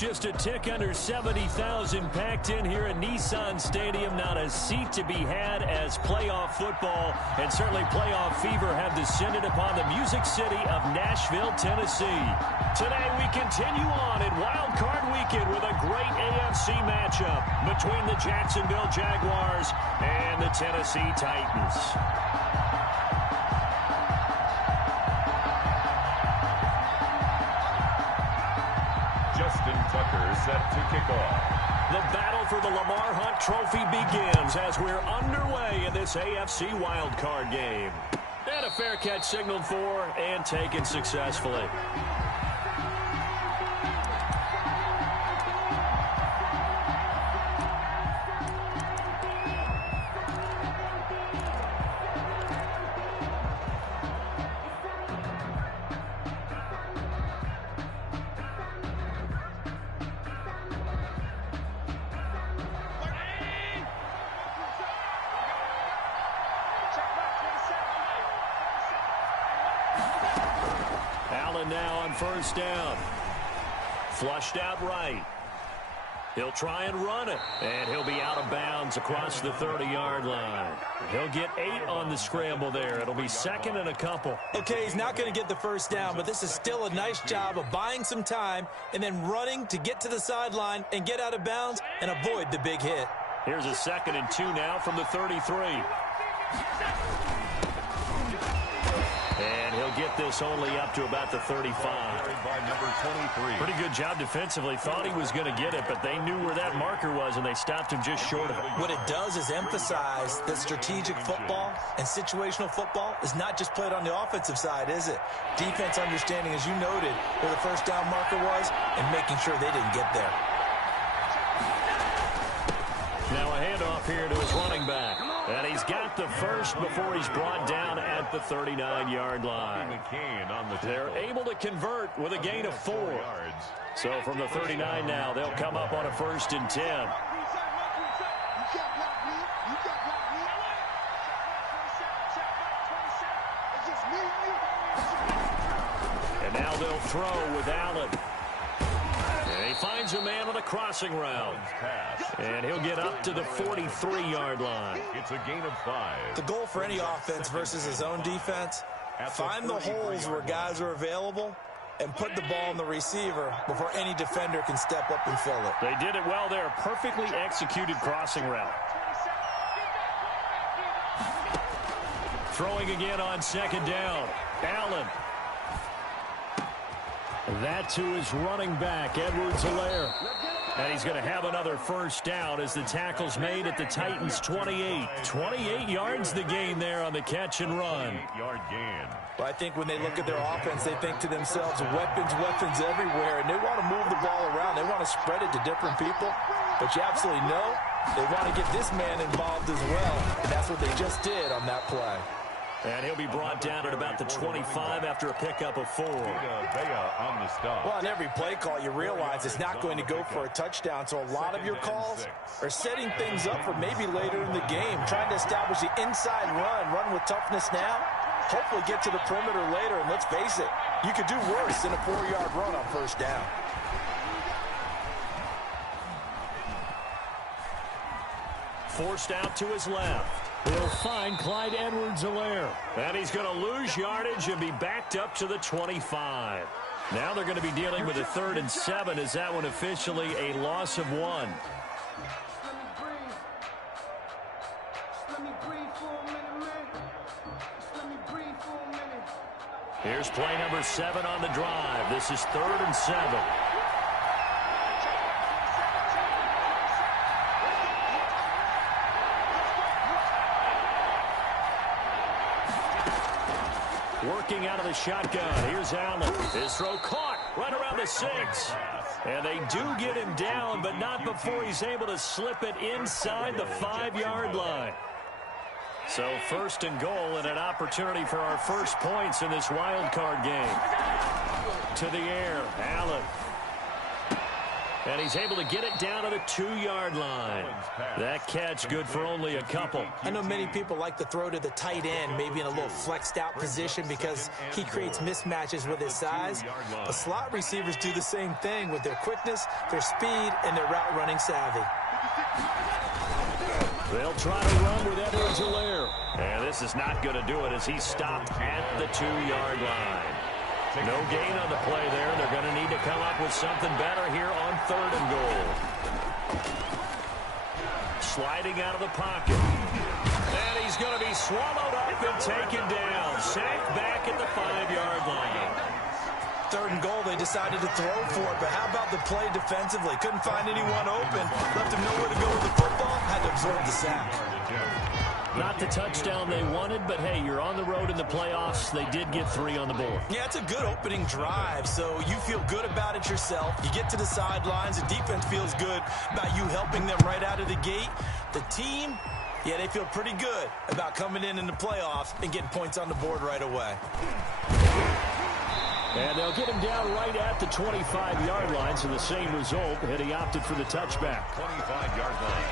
Just a tick under 70,000 packed in here at Nissan Stadium. Not a seat to be had as playoff football and certainly playoff fever have descended upon the Music City of Nashville, Tennessee. Today we continue on in Wild Card Weekend with a great AFC matchup between the Jacksonville Jaguars and the Tennessee Titans. Justin Tucker set to kick off. The battle for the Lamar Hunt Trophy begins as we're underway in this AFC wildcard game. And a fair catch signaled for and taken successfully. Now on first down. Flushed out right. He'll try and run it. And he'll be out of bounds across the 30-yard line. He'll get 8 on the scramble there. It'll be second and a couple. Okay, he's not going to get the first down, but this is still a nice job of buying some time and then running to get to the sideline and get out of bounds and avoid the big hit. Here's a 2nd and 2 now from the 33. And he'll get this only up to about the 35. By number 23. Pretty good job defensively. Thought he was going to get it, but they knew where that marker was, and they stopped him just short of it. What it does is emphasize that strategic football and situational football is not just played on the offensive side, is it? Defense understanding, as you noted, where the first down marker was and making sure they didn't get there. Now a handoff here to his running back. And he's got the first before he's brought down at the 39-yard line. They're able to convert with a gain of 4. So from the 39 now, they'll come up on a 1st and 10. And now they'll throw with Allen. And he finds a man on a crossing route. And he'll get up to the 43-yard line. It's a gain of 5. The goal for any offense versus his own defense, find the holes where guys are available and put the ball in the receiver before any defender can step up and fill it. They did it well there. Perfectly executed crossing route. Throwing again on 2nd down. Allen. That to his running back, Edwards-Helaire. And he's going to have another first down as the tackle's made at the Titans' 28. 28 yards the gain there on the catch and run. 8-yard gain. Well, I think when they look at their offense, they think to themselves, weapons everywhere, and they want to move the ball around. They want to spread it to different people. But you absolutely know they want to get this man involved as well, and that's what they just did on that play. And he'll be brought down at about the 25 after a pickup of 4. On the stop. Well, on every play call, you realize it's not going to go for a touchdown. So a lot of your calls are setting things up for maybe later in the game, trying to establish the inside run with toughness now, hopefully get to the perimeter later. And let's face it, you could do worse than a 4-yard run on first down. Forced out to his left. He'll find Clyde Edwards-Helaire. And he's going to lose yardage and be backed up to the 25. Now they're going to be dealing with a 3rd and 7 as that one officially a loss of 1. Here's play number 7 on the drive. This is 3rd and 7. Working out of the shotgun. Here's Allen. His throw caught right around the 6. And they do get him down, but not before he's able to slip it inside the 5-yard line. So 1st and goal and an opportunity for our first points in this wild card game. To the air, Allen. And he's able to get it down to the 2-yard line. That catch good for only a couple. I know many people like to throw to the tight end, maybe in a little flexed out position because he creates mismatches with his size. But slot receivers do the same thing with their quickness, their speed, and their route running savvy. They'll try to run with Edwards-Helaire. And this is not going to do it as he's stopped at the 2-yard line. No gain on the play there. They're going to need to come up with something better here on 3rd and goal. Sliding out of the pocket. And he's going to be swallowed up and taken down. Sacked back at the 5-yard line. 3rd and goal, they decided to throw for it, but how about the play defensively? Couldn't find anyone open. Left him nowhere to go with the football. Had to absorb the sack. Not the touchdown they wanted, but hey, you're on the road in the playoffs. They did get 3 on the board. Yeah, it's a good opening drive, so you feel good about it yourself. You get to the sidelines. The defense feels good about you helping them right out of the gate. The team, yeah, they feel pretty good about coming in the playoffs and getting points on the board right away. And they'll get him down right at the 25-yard line, so the same result, and he opted for the touchback. 25-yard line.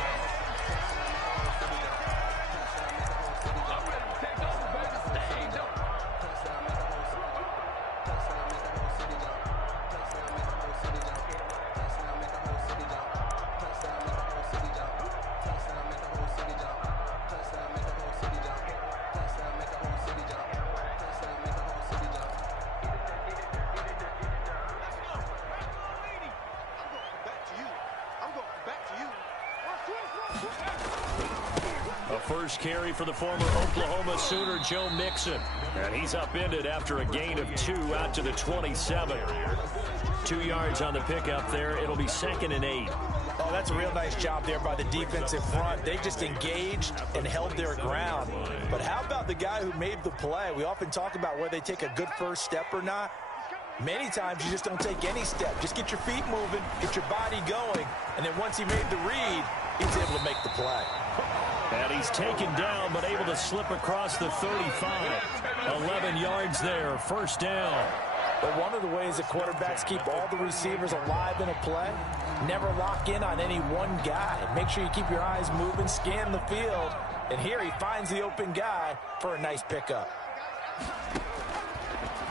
First carry for the former Oklahoma Sooner, Joe Mixon. And he's upended after a gain of 2 out to the 27. 2 yards on the pickup there. It'll be 2nd and 8. Oh, that's a real nice job there by the defensive front. They just engaged and held their ground. But how about the guy who made the play? We often talk about whether they take a good first step or not. Many times you just don't take any step. Just get your feet moving, get your body going, and then once he made the read, he's able to make the play. And he's taken down, but able to slip across the 35. 11 yards there, 1st down. But one of the ways that quarterbacks keep all the receivers alive in a play, never lock in on any one guy. Make sure you keep your eyes moving, scan the field, and here he finds the open guy for a nice pickup.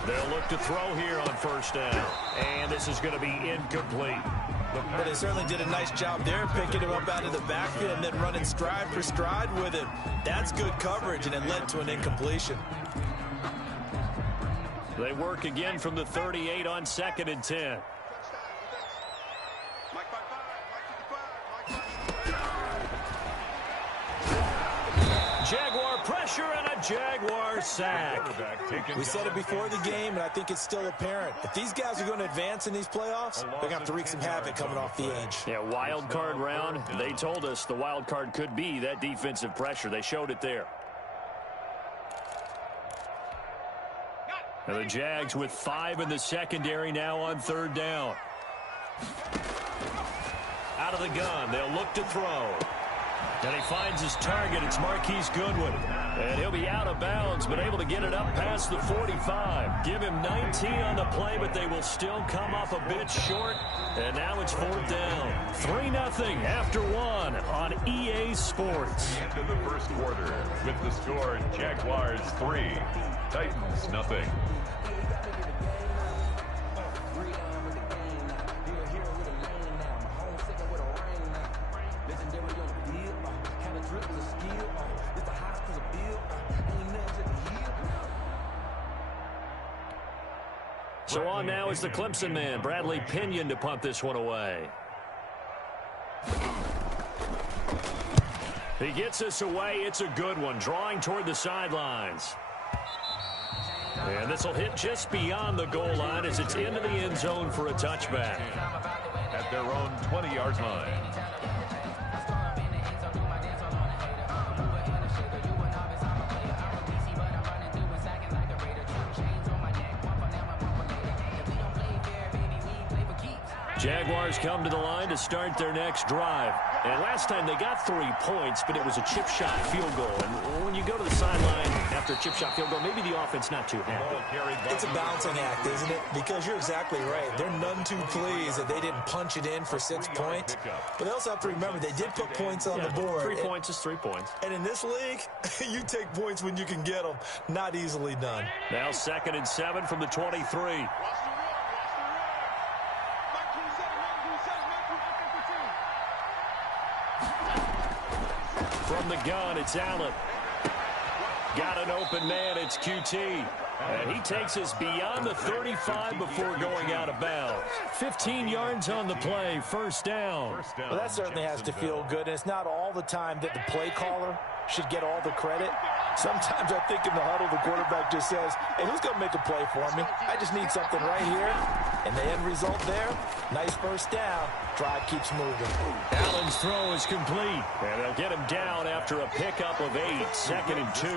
They'll look to throw here on 1st down, and this is going to be incomplete. But they certainly did a nice job there, picking him up out of the backfield and then running stride for stride with him. That's good coverage, and it led to an incompletion. They work again from the 38 on 2nd and 10. Jaguar pressure and a Jaguar sack. We said it before the game, and I think it's still apparent. If these guys are going to advance in these playoffs, they're going to have to wreak some havoc coming off the edge. Yeah, wild card round. They told us the wild card could be that defensive pressure. They showed it there. And the Jags with 5 in the secondary now on 3rd down. Out of the gun, they'll look to throw. And he finds his target. It's Marquise Goodwin. And he'll be out of bounds, but able to get it up past the 45. Give him 19 on the play, but they will still come up a bit short. And now it's 4th down. 3-0 after 1 on EA Sports. Into the 1st quarter with the score Jaguars 3, Titans 0. So on now is the Clemson man, Bradley Pinion, to punt this one away. He gets us away. It's a good one, drawing toward the sidelines. And this will hit just beyond the goal line as it's into the end zone for a touchback. At their own 20-yard line. Jaguars come to the line to start their next drive. And last time they got 3 points, but it was a chip shot field goal. And when you go to the sideline after a chip shot field goal, maybe the offense not too happy. It's a balancing act, isn't it? Because you're exactly right. They're none too pleased that they didn't punch it in for 6 points. But they also have to remember they did put points on the board. 3 points is 3 points. And in this league, you take points when you can get them. Not easily done. Now 2nd and 7 from the 23. From the gun, it's Allen. Got an open man, it's QT. And he takes us beyond the 35 before going out of bounds. 15 yards on the play, first down. Well, that certainly has to feel good. And it's not all the time that the play caller should get all the credit. Sometimes I think in the huddle, the quarterback just says, hey, who's going to make a play for me? I just need something right here. And the end result there, nice first down. Drive keeps moving. Allen's throw is complete. And they'll get him down after a pickup of 8, 2nd and 2.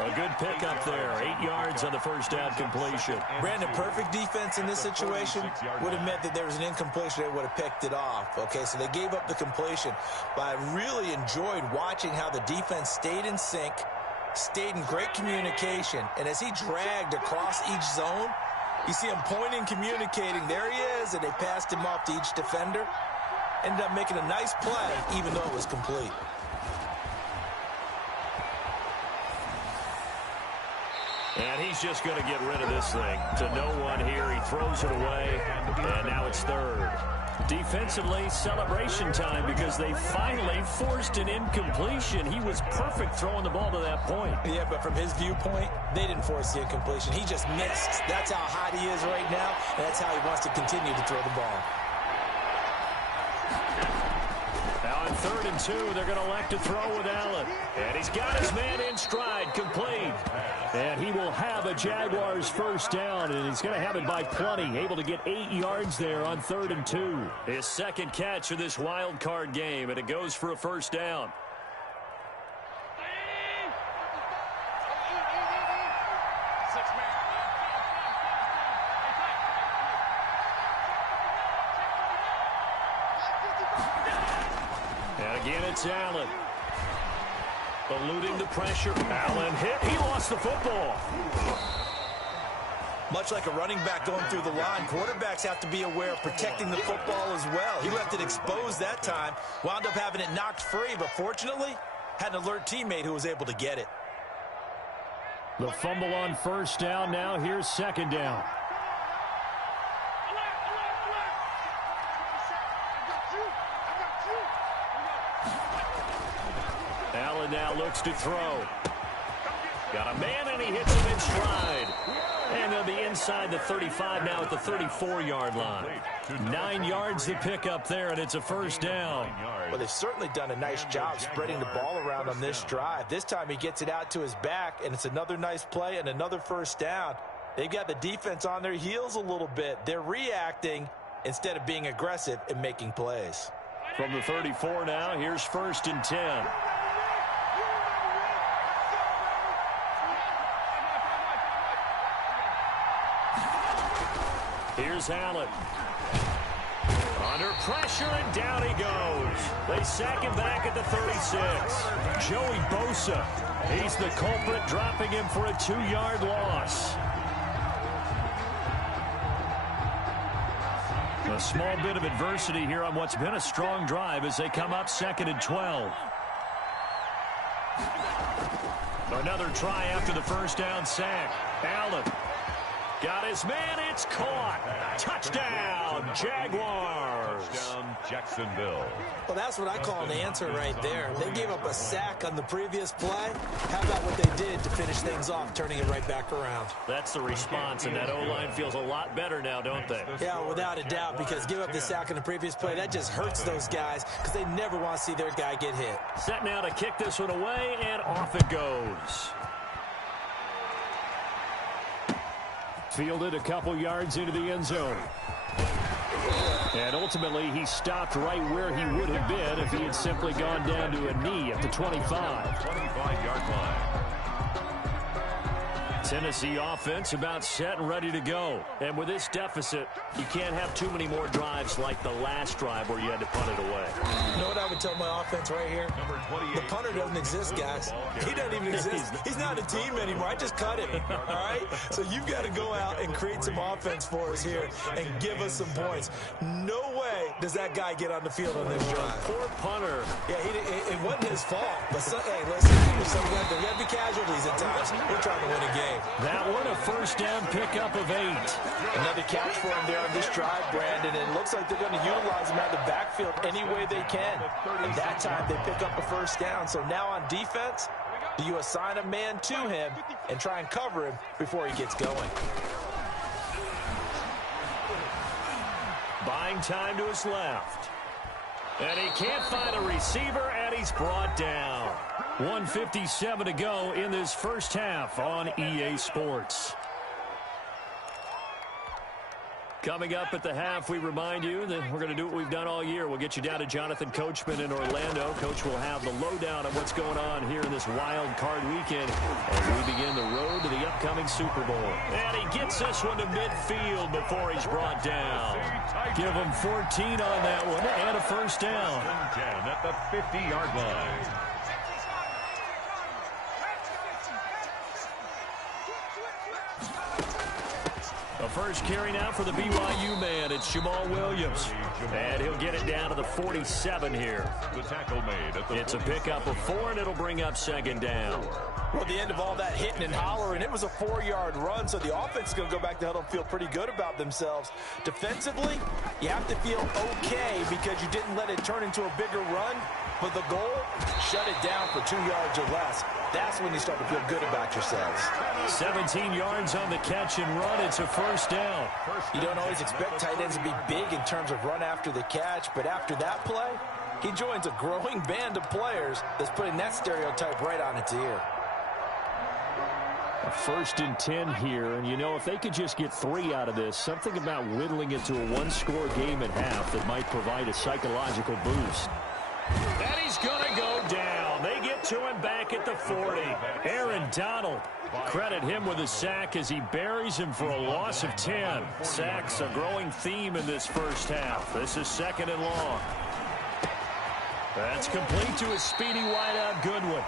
A good pickup there. 8 yards on the first down completion. Brandon, perfect defense in this situation would have meant that there was an incompletion. They would have picked it off. Okay, so they gave up the completion. But I really enjoyed watching how the defense stayed in sync, stayed in great communication. And as he dragged across each zone, you see him pointing, communicating. There he is, and they passed him off to each defender. Ended up making a nice play, even though it was complete. And he's just going to get rid of this thing. To no one here. He throws it away. And now it's 3rd. Defensively, celebration time because they finally forced an incompletion. He was perfect throwing the ball to that point. Yeah, but from his viewpoint, they didn't force the incompletion. He just missed. That's how hot he is right now, and that's how he wants to continue to throw the ball. Now on 3rd and 2, they're going to elect to throw with Allen. And he's got his man in stride, complete. And he will have a Jaguars first down, and he's going to have it by plenty. Able to get 8 yards there on 3rd and 2. His second catch of this wild card game, and it goes for a first down. And again, it's Allen. Eluding the pressure. Allen hit. He lost the football. Much like a running back going through the line, quarterbacks have to be aware of protecting the football as well. He left it exposed that time, wound up having it knocked free, but fortunately, had an alert teammate who was able to get it. The fumble on first down. Now here's 2nd down. Allen now looks to throw. Got a man, and he hits him in stride. And they'll be inside the 35 now at the 34-yard line. 9 yards to pick up there, and it's a first down. Well, they've certainly done a nice job spreading the ball around on this drive. This time he gets it out to his back, and it's another nice play and another first down. They've got the defense on their heels a little bit. They're reacting instead of being aggressive and making plays. From the 34 now, here's 1st and 10. Here's Allen. Under pressure, and down he goes. They sack him back at the 36. Joey Bosa, he's the culprit, dropping him for a 2-yard loss. A small bit of adversity here on what's been a strong drive as they come up 2nd and 12. Another try after the first down sack. Allen got his man. It's caught. Touchdown, Jaguars. Touchdown, Jacksonville. Well, that's what I call an answer right there. They gave up a sack on the previous play. How about what they did to finish things off, turning it right back around? That's the response, and that O-line feels a lot better now, don't they? Yeah, without a doubt, because give up the sack on the previous play, that just hurts those guys because they never want to see their guy get hit. Set now to kick this one away, and off it goes. Fielded a couple yards into the end zone. And ultimately, he stopped right where he would have been if he had simply gone down to a knee at the 25. 25-yard line. Tennessee offense about set and ready to go. And with this deficit, you can't have too many more drives like the last drive where you had to punt it away. You know what I would tell my offense right here? The punter doesn't exist, guys. He doesn't even exist. He's not a team anymore. I just cut him, all right? So you've got to go out and create some offense for us here and give us some points. No way does that guy get on the field on this drive. Poor punter. Yeah, it wasn't his fault. But, hey, listen, we have to be casualties at times. We're trying to win a game. That one, a first down pickup of 8. Another catch for him there on this drive, Brandon. And it looks like they're going to utilize him out of the backfield any way they can. And that time they pick up a first down. So now on defense, do you assign a man to him and try and cover him before he gets going? Buying time to his left. And he can't find a receiver, and he's brought down. 1:57 to go in this first half on EA Sports. Coming up at the half, we remind you that we're going to do what we've done all year. We'll get you down to Jonathan Coachman in Orlando. Coach will have the lowdown on what's going on here in this wild card weekend as we begin the road to the upcoming Super Bowl. And he gets this one to midfield before he's brought down. Give him 14 on that one and a first down. 10 at the 50-yard line. A first carry now for the BYU man. It's Jamal Williams. And he'll get it down to the 47 here. The tackle made at the It's a pickup of 4, and it'll bring up second down. Well, the end of all that hitting and hollering, it was a 4-yard run, so the offense is going to go back to huddle and feel pretty good about themselves. Defensively, you have to feel okay because you didn't let it turn into a bigger run, but the goal, shut it down for 2 yards or less. That's when you start to feel good about yourselves. 17 yards on the catch and run. It's a first down. You don't always expect tight ends to be big in terms of run after the catch, but after that play, he joins a growing band of players that's putting that stereotype right on its ear. A 1st and 10 here, and you know, if they could just get 3 out of this, something about whittling it to a 1-score game at half that might provide a psychological boost. And he's going to go down. They get to him back at the 40. Aaron Donald, credit him with a sack as he buries him for a loss of 10. Sacks a growing theme in this first half. This is 2nd and long. That's complete to a speedy wideout Goodwin.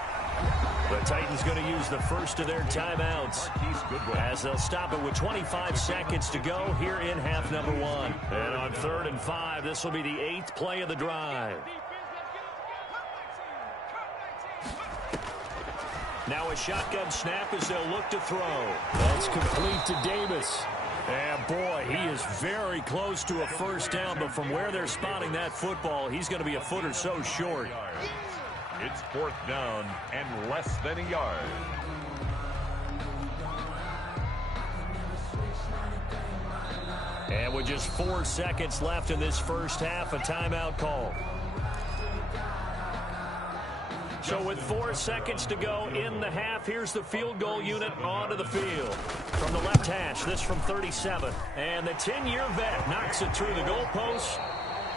The Titans going to use the first of their timeouts as they'll stop it with 25 seconds to go here in half number 1. And on 3rd and 5, this will be the 8th play of the drive. Now a shotgun snap as they'll look to throw. That's complete to Davis. And boy, he is very close to a first down, but from where they're spotting that football, he's going to be a foot or so short. It's 4th down and less than a yard. And with just 4 seconds left in this first half, a timeout call. So with 4 seconds to go in the half, here's the field goal unit onto the field. From the left hash, this from 37. And the 10-year vet knocks it through the goalpost.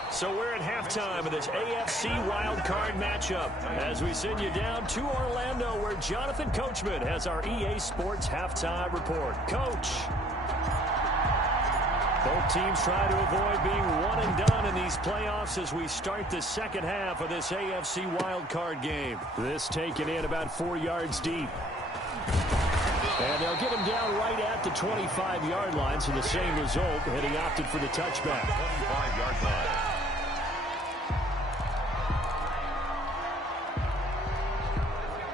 So we're at halftime of this AFC wildcard matchup as we send you down to Orlando where Jonathan Coachman has our EA Sports halftime report. Coach. Both teams try to avoid being one and done in these playoffs as we start the second half of this AFC wildcard game. This taken in about 4 yards deep. And they'll get him down right at the 25-yard line, so the same result, and he opted for the touchback. 25-yard line.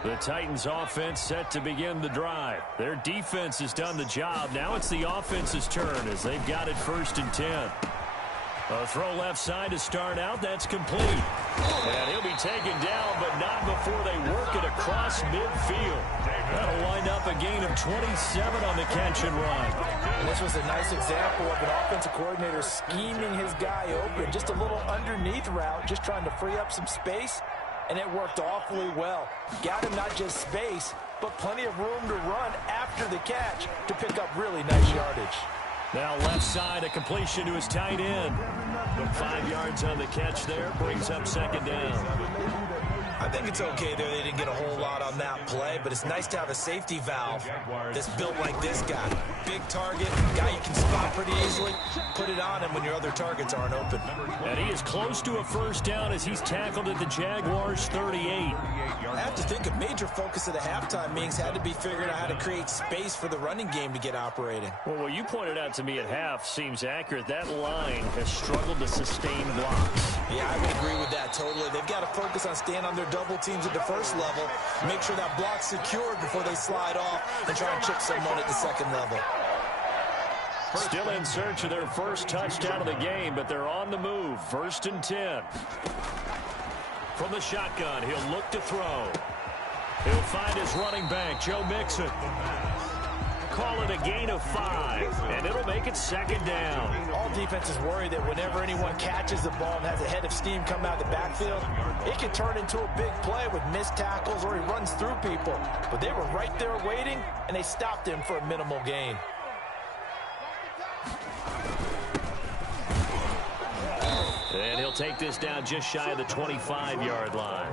The Titans offense set to begin the drive. Their defense has done the job. Now it's the offense's turn as they've got it 1st and 10. A throw left side to start out. That's complete. And he'll be taken down, but not before they work it across midfield. That'll wind up a gain of 27 on the catch and run. And this was a nice example of an offensive coordinator scheming his guy open. Just a little underneath route, just trying to free up some space. And it worked awfully well. Got him not just space, but plenty of room to run after the catch to pick up really nice yardage. Now left side, a completion to his tight end. 5 yards on the catch there, brings up second down. I think it's okay there. They didn't get a whole lot on that play, but it's nice to have a safety valve that's built like this guy. Big target, guy you can spot pretty easily. Put it on him when your other targets aren't open. And he is close to a first down as he's tackled at the Jaguars' 38. I have to think a major focus of the halftime meetings had to be figuring out how to create space for the running game to get operating. Well, what you pointed out to me at half seems accurate. That line has struggled to sustain blocks. Yeah, I would agree with that totally. They've got to focus on staying on their double teams at the first level, make sure that block's secured before they slide off and try and chip someone at the second level. Still in search of their first touchdown of the game, but they're on the move. 1st and 10. From the shotgun, he'll look to throw. He'll find his running back, Joe Mixon. Call it a gain of 5, and it'll make it 2nd down. All defenses worry that whenever anyone catches the ball and has a head of steam come out of the backfield, it can turn into a big play with missed tackles or he runs through people. But they were right there waiting, and they stopped him for a minimal gain. And he'll take this down just shy of the 25-yard line.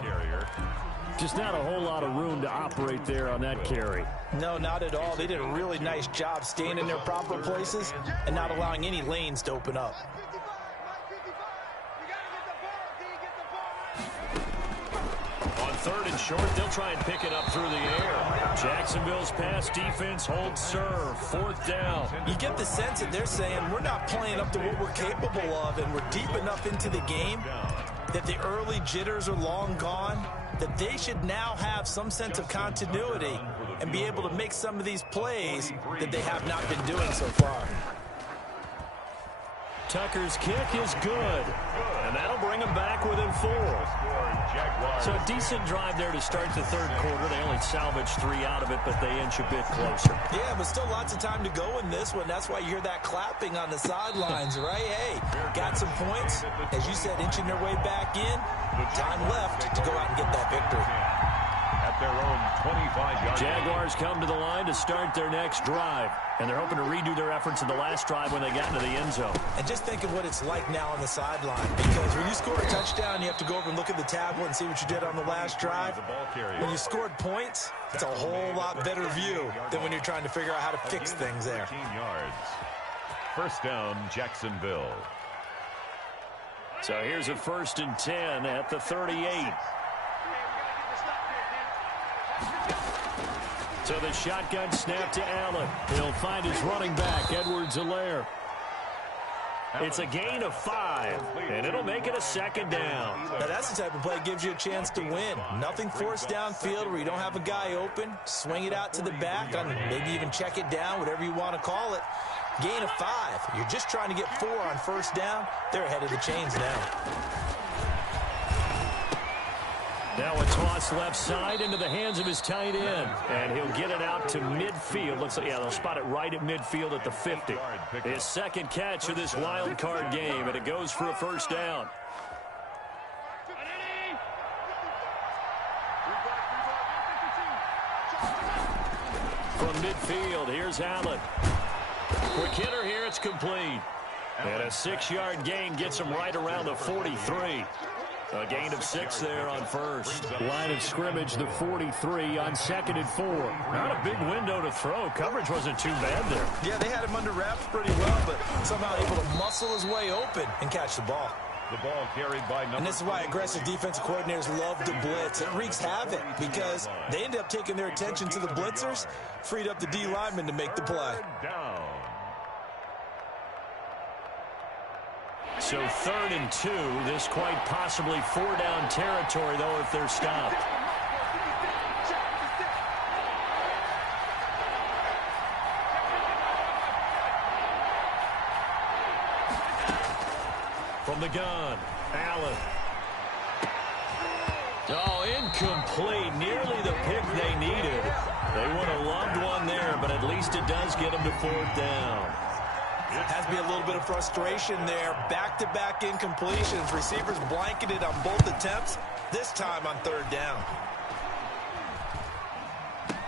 Just not a whole lot of room to operate there on that carry. No, not at all. They did a really nice job staying in their proper places and not allowing any lanes to open up. On 3rd and short, they'll try and pick it up through the air. Jacksonville's pass defense holds serve. 4th down. You get the sense that they're saying we're not playing up to what we're capable of, and we're deep enough into the game that the early jitters are long gone, that they should now have some sense of continuity and be able to make some of these plays that they have not been doing so far. Tucker's kick is good, and that'll bring them back within 4. So a decent drive there to start the 3rd quarter. They only salvaged 3 out of it, but they inch a bit closer. Yeah, but still lots of time to go in this one. That's why you hear that clapping on the sidelines, right? Hey, got some points. As you said, inching their way back in. Time left to go out and get that victory. At their own 25-yard. Jaguars come to the line to start their next drive, and they're hoping to redo their efforts in the last drive when they got into the end zone. And just think of what it's like now on the sideline, because when you score a touchdown, you have to go over and look at the tablet and see what you did on the last drive. When you scored points, it's a whole lot better view than when you're trying to figure out how to fix things there. 1st down, Jacksonville. So here's a 1st and 10 at the 38. So the shotgun snap to Allen. He'll find his running back, Edwards-Helaire. It's a gain of 5, and it'll make it a 2nd down. Now that's the type of play that gives you a chance to win. Nothing forced downfield where you don't have a guy open. Swing it out to the back, on maybe even check it down, whatever you want to call it. Gain of 5. You're just trying to get 4 on 1st down. They're ahead of the chains now. Now a toss left side into the hands of his tight end. And he'll get it out to midfield. Looks like, yeah, they'll spot it right at midfield at the 50. His 2nd catch of this wild card game, and it goes for a 1st down. From midfield, here's Allen. Quick hitter here, it's complete. And a 6-yard gain gets him right around the 43. A gain of 6 there on 1st. Line of scrimmage, the 43 on 2nd and 4. Not a big window to throw. Coverage wasn't too bad there. Yeah, they had him under wraps pretty well, but somehow able to muscle his way open and catch the ball. The ball carried by number. And this is why aggressive defensive coordinators love to blitz. It wreaks havoc because they end up taking their attention to the blitzers, freed up the D lineman to make the play. Down. So 3rd and 2. This quite possibly 4-down territory, though, if they're stopped. From the gun, Allen. Oh, incomplete. Nearly the pick they needed. They would have loved one there, but at least it does get them to 4th down. Has to be a little bit of frustration there. Back-to-back incompletions. Receivers blanketed on both attempts, this time on 3rd down.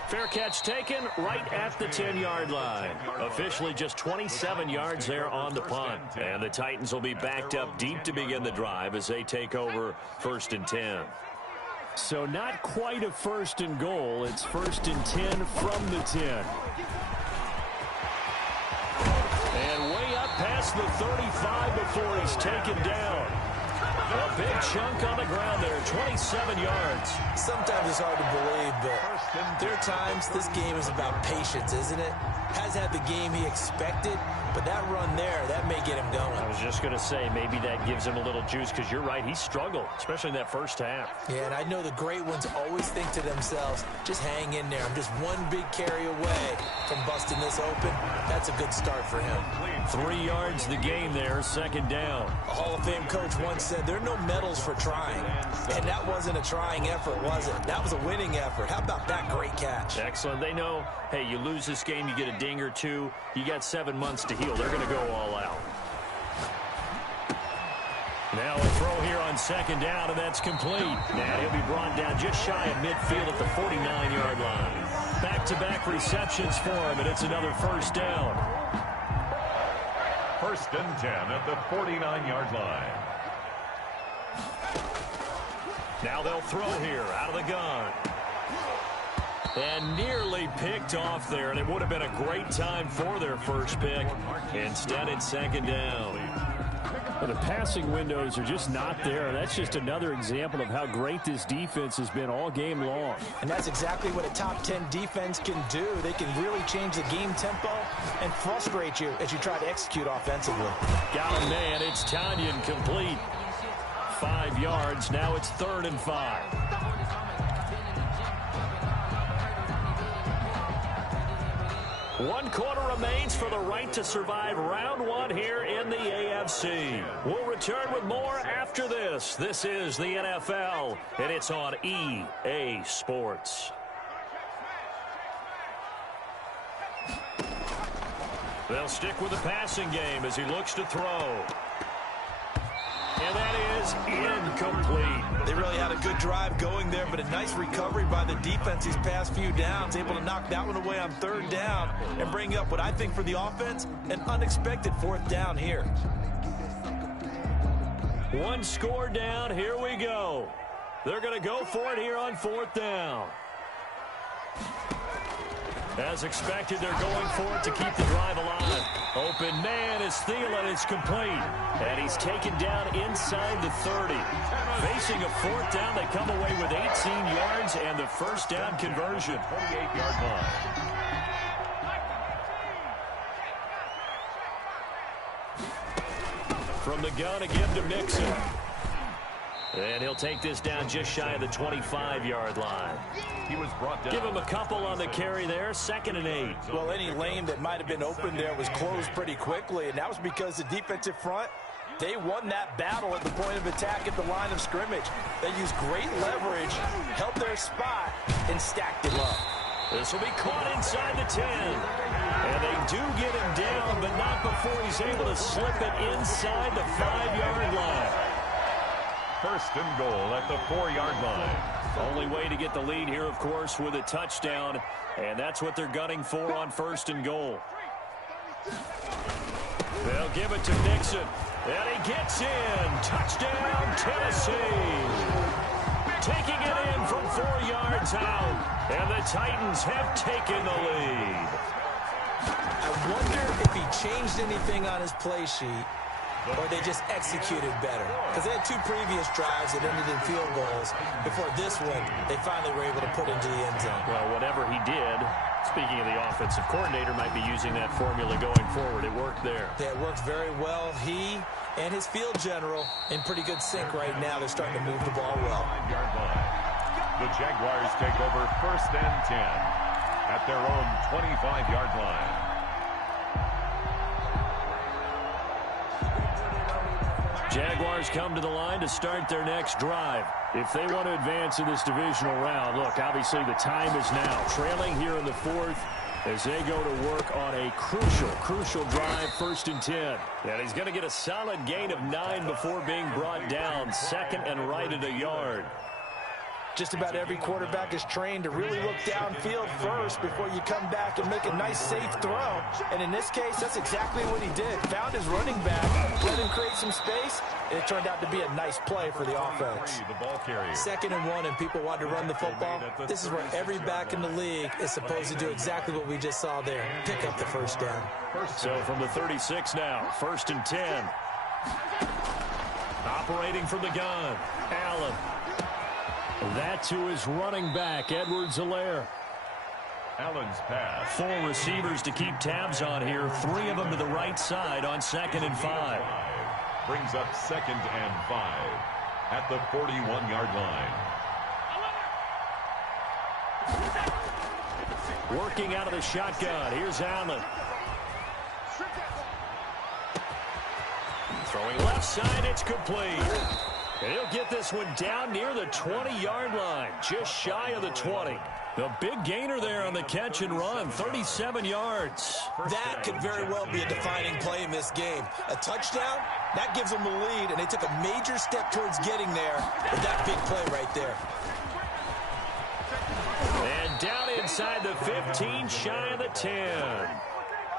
Fair catch taken right at the 10-yard line. Officially just 27 yards there on the punt. And the Titans will be backed up deep to begin the drive as they take over 1st and 10. So not quite a 1st and goal. It's 1st and 10 from the 10. And way up past the 35 before he's taken down. A big chunk on the ground there, 27 yards. Sometimes it's hard to believe, but there are times this game is about patience, isn't it? Has had the game he expected, but that run there, that may get him going. I was just going to say, maybe that gives him a little juice, because you're right, he struggled, especially in that first half. Yeah, and I know the great ones always think to themselves, just hang in there. I'm just one big carry away from busting this open. That's a good start for him. 3 yards the gain there, 2nd down. A Hall of Fame coach once said, there are no medals for trying. And that wasn't a trying effort, was it? That was a winning effort. How about that great catch? Excellent. They know, hey, you lose this game, you get a ding or two, you got 7 months to heal. They're going to go all out. Now a throw here on 2nd down, and that's complete. And he'll be brought down just shy of midfield at the 49-yard line. Back-to-back receptions for him, and it's another 1st down. 1st and 10 at the 49-yard line. Now they'll throw here out of the gun. And nearly picked off there, and it would have been a great time for their first pick. Instead, it's 2nd down. Well, the passing windows are just not there. That's just another example of how great this defense has been all game long. And that's exactly what a top 10 defense can do. They can really change the game tempo and frustrate you as you try to execute offensively. Got him, man. It's Tanyan complete. 5 yards. Now it's 3rd and 5. One quarter remains for the right to survive round 1 here in the AFC. We'll return with more after this. This is the NFL, and it's on EA Sports. They'll stick with the passing game as he looks to throw. And that is incomplete. They really had a good drive going there, but a nice recovery by the defense these past few downs. Able to knock that one away on 3rd down and bring up what I think for the offense, an unexpected 4th down here. 1 score down. Here we go. They're going to go for it here on 4th down. As expected, they're going for it to keep the drive alive. Open man is Thielen. It's complete. And he's taken down inside the 30. Facing a 4th down, they come away with 18 yards and the 1st down conversion. 28-yard line. From the gun again to Mixon. And he'll take this down just shy of the 25-yard line. He was brought down. Give him a couple on the carry there. 2nd and 8. Well, any lane that might have been open there was closed pretty quickly, and that was because the defensive front, they won that battle at the point of attack at the line of scrimmage. They used great leverage, held their spot, and stacked him up. This will be caught inside the 10. And they do get him down, but not before he's able to slip it inside the 5-yard line. 1st and goal at the 4-yard line. Only way to get the lead here, of course, with a touchdown. And that's what they're gunning for on 1st and goal. They'll give it to Mixon. And he gets in. Touchdown, Tennessee. Taking it in from 4 yards out. And the Titans have taken the lead. I wonder if he changed anything on his play sheet, or they just executed better. Because they had 2 previous drives that ended in field goals. Before this one, they finally were able to put into the end zone. Well, whatever he did, speaking of the offensive coordinator, might be using that formula going forward. It worked there. Yeah, it worked very well. He and his field general in pretty good sync right now. They're starting to move the ball well. 5-yard line. The Jaguars take over 1st and 10 at their own 25-yard line. Jaguars come to the line to start their next drive. If they want to advance in this divisional round, look, obviously the time is now. Trailing here in the 4th as they go to work on a crucial drive, 1st and 10. And he's going to get a solid gain of 9 before being brought down. 2nd and right at a yard. Just about every quarterback is trained to really look downfield first before you come back and make a nice, safe throw. And in this case, that's exactly what he did. Found his running back, let him create some space, and it turned out to be a nice play for the offense. Second and 1, and people want to run the football. This is where every back in the league is supposed to do exactly what we just saw there. Pick up the first down. So from the 36 now, 1st and 10. Operating from the gun, Allen. That to his running back, Edwards-Helaire. Allen's pass. 4 receivers to keep tabs on here. 3 of them to the right side on 2nd and 5. Brings up 2nd and 5 at the 41-yard line. Working out of the shotgun. Here's Allen. Throwing left side, it's complete. He'll get this one down near the 20-yard line, just shy of the 20. The big gainer there on the catch and run, 37 yards. That could very well be a defining play in this game. A touchdown, that gives them the lead, and they took a major step towards getting there with that big play right there. And down inside the 15, shy of the 10.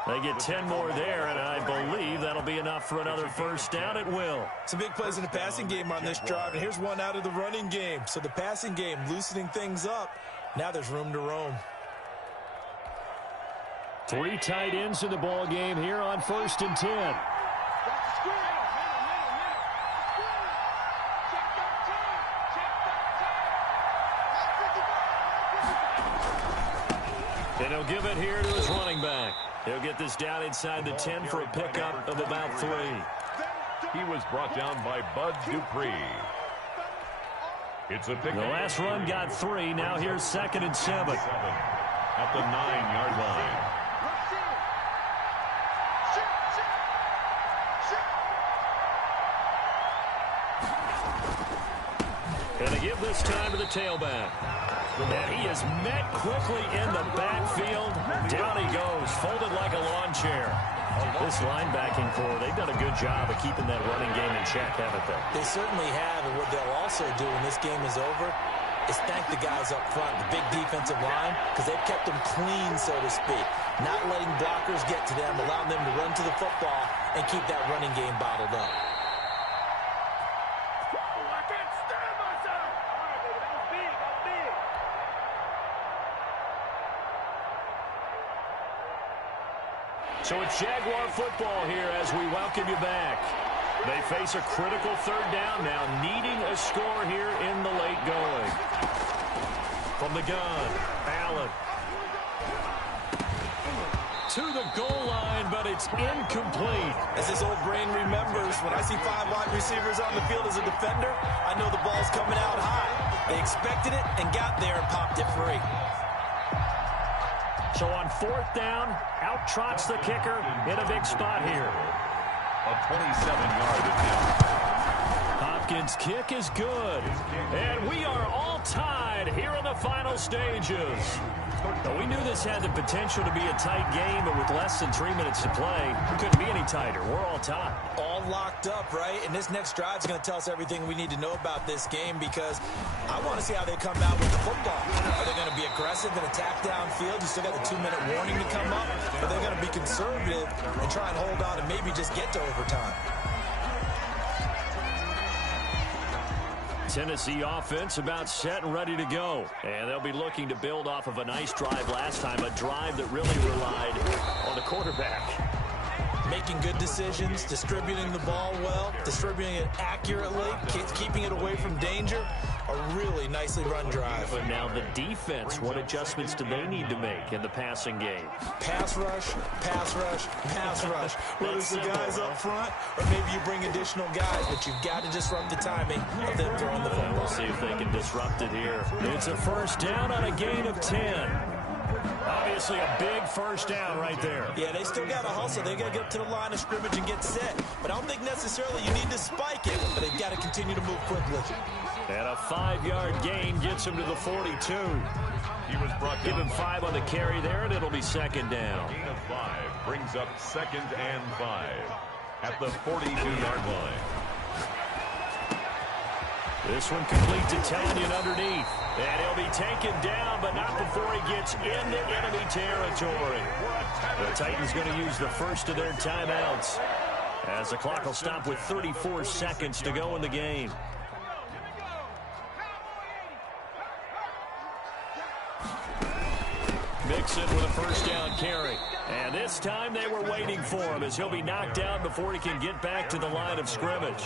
They get 10 more there, and I believe that'll be enough for another first down. It will. Some big plays in the passing game on this drive, and here's one out of the running game. So the passing game loosening things up. Now there's room to roam. 3 tight ends in the ball game here on 1st and 10. And he'll give it here to his running back. He'll get this down inside the 10 for a pickup of about 3. He was brought down by Bud Dupree. It's a pickup. The last run got 3. Now here's 2nd and 7. At the 9-yard line. And they give this time to the tailback. And he is met quickly in the backfield. Down he goes, folded like a lawn chair. This linebacking core, they've done a good job of keeping that running game in check, haven't they? They certainly have, and what they'll also do when this game is over is thank the guys up front, the big defensive line, because they've kept them clean, so to speak. Not letting blockers get to them, allowing them to run to the football and keep that running game bottled up. So it's Jaguar football here as we welcome you back. They face a critical 3rd down now, needing a score here in the late going. From the gun, Allen. To the goal line, but it's incomplete. As this old brain remembers, when I see 5 wide receivers on the field as a defender, I know the ball's coming out high. They expected it and got there and popped it free. So on 4th down, out trots the kicker in a big spot here. A 27-yard attempt. Hopkins' kick is good. And we are all tied here in the final stages. Now, we knew this had the potential to be a tight game, but with less than 3 minutes to play, it couldn't be any tighter. We're all tied. All locked up, right? And this next drive is going to tell us everything we need to know about this game, because I want to see how they come out with the football. Are they going to be aggressive and attack downfield? You still got the 2-minute warning to come up. Or they're going to be conservative and try and hold on and maybe just get to overtime. Tennessee offense about set and ready to go. And they'll be looking to build off of a nice drive last time, a drive that really relied on the quarterback. Making good decisions, distributing the ball well, distributing it accurately, keeping it away from danger. A really nicely run drive. But now the defense, what adjustments do they need to make in the passing game? Pass rush, pass rush, pass rush. Whether it's the guys up front or maybe you bring additional guys, but you've got to disrupt the timing of them throwing the football. We'll see if they can disrupt it here. It's a 1st down on a gain of 10. Obviously a big 1st down right there. Yeah, they still got to hustle. They got to get up to the line of scrimmage and get set. But I don't think necessarily you need to spike it, but they've got to continue to move quickly. And a 5-yard gain gets him to the 42. He was brought down. Give him 5 on the carry there, and it'll be 2nd down. Gain of 5 brings up 2nd and 5 at the 42-yard line. This one complete to Tanyan underneath. And he'll be taken down, but not before he gets into enemy territory. The Titans going to use the first of their timeouts, as the clock will stop with 34 seconds to go in the game. Mixon with a first down carry. And this time they were waiting for him, as he'll be knocked out before he can get back to the line of scrimmage.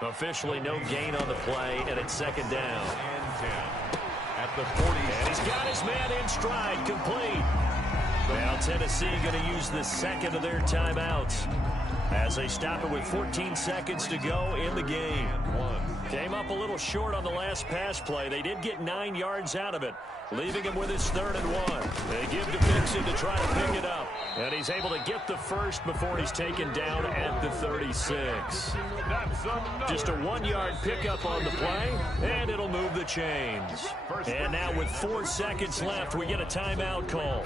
Officially no gain on the play, and it's second down. At the 40. And he's got his man in stride, complete. Now Tennessee going to use the second of their timeouts, as they stop it with 14 seconds to go in the game. Came up a little short on the last pass play. They did get 9 yards out of it, leaving him with his 3rd and 1. They give to Mixon to try to pick it up, and he's able to get the first before he's taken down at the 36. Just a 1-yard pickup on the play, and it'll move the chains. And now with 4 seconds left, we get a timeout call.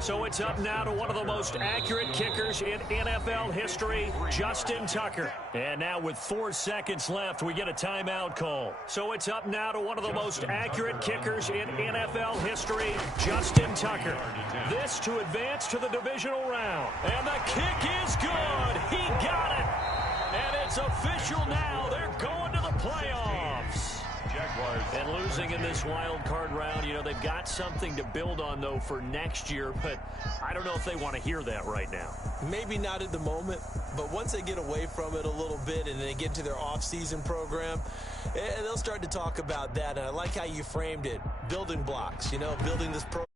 So it's up now to one of the most accurate kickers in NFL history, Justin Tucker. And now with 4 seconds left, we get a timeout call. So it's up now to one of the most accurate kickers in NFL history, Justin Tucker. This to advance to the divisional round. And the kick is good. He got it. And it's official now. They're going to the playoffs. And losing in this wild card round, you know, they've got something to build on, though, for next year. But I don't know if they want to hear that right now. Maybe not at the moment, but once they get away from it a little bit and they get to their off-season program, they'll start to talk about that. And I like how you framed it, building blocks, you know, building this program.